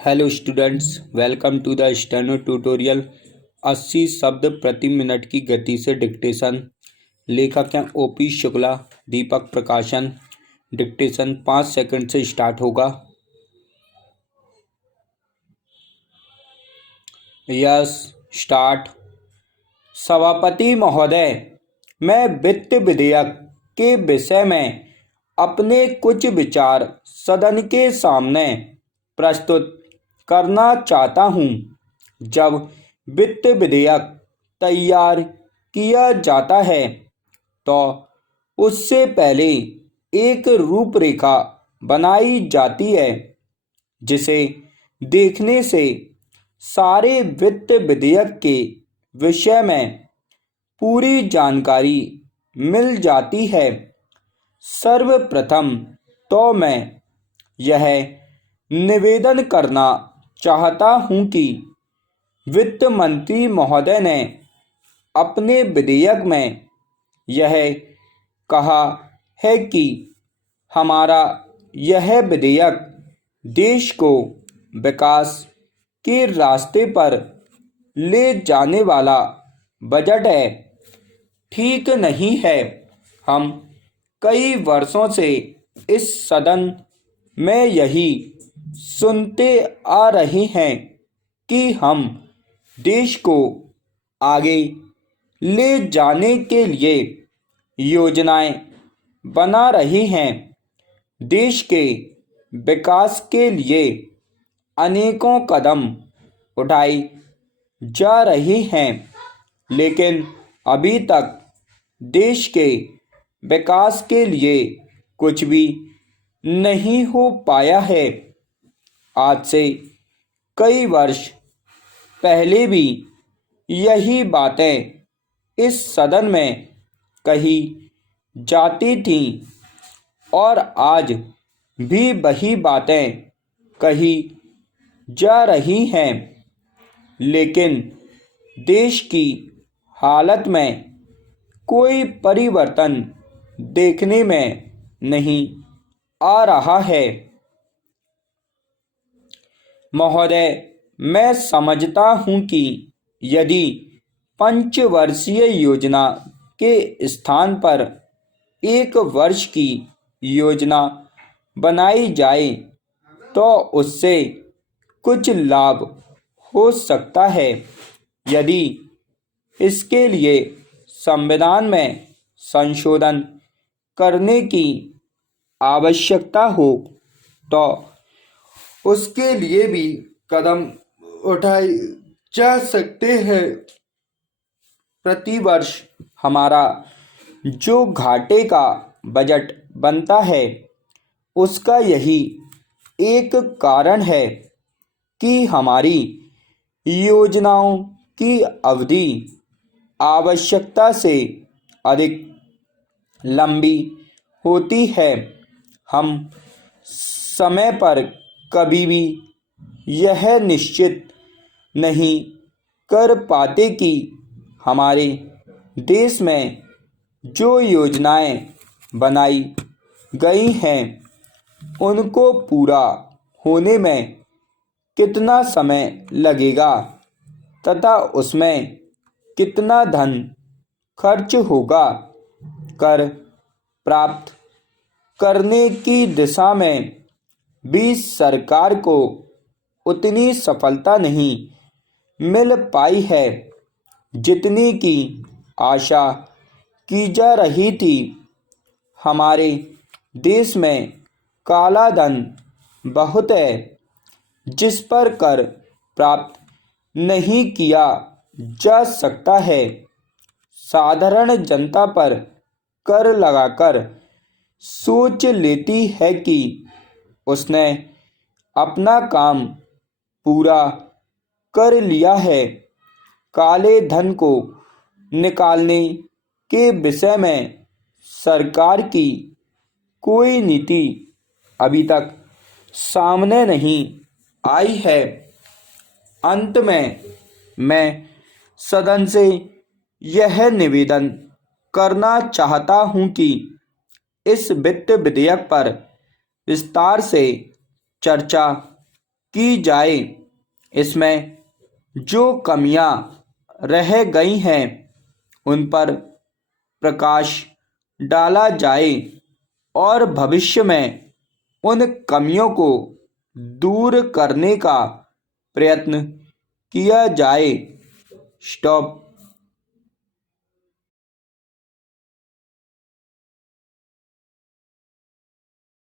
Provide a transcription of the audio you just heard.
Hello students, welcome to the steno tutorial. 80 शब्द प्रति minute की गति से डिक्टेशन। लेखक हैं ओपी शुक्ला, दीपक प्रकाशन। डिक्टेशन 5 सेकंड से स्टार्ट होगा। Yes, start. सभापति महोदय, मैं वित्त विधेयक के विषय में अपने कुछ विचार सदन के सामने प्रस्तुत करना चाहता हूं। जब वित्त विधेयक तैयार किया जाता है तो उससे पहले एक रूपरेखा बनाई जाती है, जिसे देखने से सारे वित्त विधेयक के विषय में पूरी जानकारी मिल जाती है। सर्वप्रथम तो मैं यह निवेदन करना चाहता हूं कि वित्त मंत्री महोदय ने अपने विधेयक में यह कहा है कि हमारा यह विधेयक देश को विकास के रास्ते पर ले जाने वाला बजट है। ठीक नहीं है। हम कई वर्षों से इस सदन में यही सुनते आ रहे हैं कि हम देश को आगे ले जाने के लिए योजनाएं बना रहे हैं। देश के विकास के लिए अनेकों कदम उठाए जा रहे हैं, लेकिन अभी तक देश के विकास के लिए कुछ भी नहीं हो पाया है। आज से कई वर्ष पहले भी यही बातें इस सदन में कही जाती थीं और आज भी वही बातें कही जा रही हैं, लेकिन देश की हालत में कोई परिवर्तन देखने में नहीं आ रहा है। महोदय, मैं समझता हूं कि यदि पंचवर्षीय योजना के स्थान पर एक वर्ष की योजना बनाई जाए तो उससे कुछ लाभ हो सकता है। यदि इसके लिए संविधान में संशोधन करने की आवश्यकता हो तो उसके लिए भी कदम उठाए जा सकते हैं। प्रतिवर्ष हमारा जो घाटे का बजट बनता है, उसका यही एक कारण है कि हमारी योजनाओं की अवधि आवश्यकता से अधिक लंबी होती है। हम समय पर कभी भी यह निश्चित नहीं कर पाते कि हमारे देश में जो योजनाएं बनाई गई हैं उनको पूरा होने में कितना समय लगेगा तथा उसमें कितना धन खर्च होगा। कर प्राप्त करने की दिशा में भी सरकार को उतनी सफलता नहीं मिल पाई है जितनी की आशा की जा रही थी। हमारे देश में काला धन बहुत है जिस पर कर प्राप्त नहीं किया जा सकता है। साधारण जनता पर कर लगाकर सोच लेती है कि उसने अपना काम पूरा कर लिया है। काले धन को निकालने के विषय में सरकार की कोई नीति अभी तक सामने नहीं आई है। अंत में मैं सदन से यह निवेदन करना चाहता हूं कि इस वित्त विधेयक पर विस्तार से चर्चा की जाए। इसमें जो कमियां रह गई हैं उन पर प्रकाश डाला जाए और भविष्य में उन कमियों को दूर करने का प्रयत्न किया जाए। स्टॉप।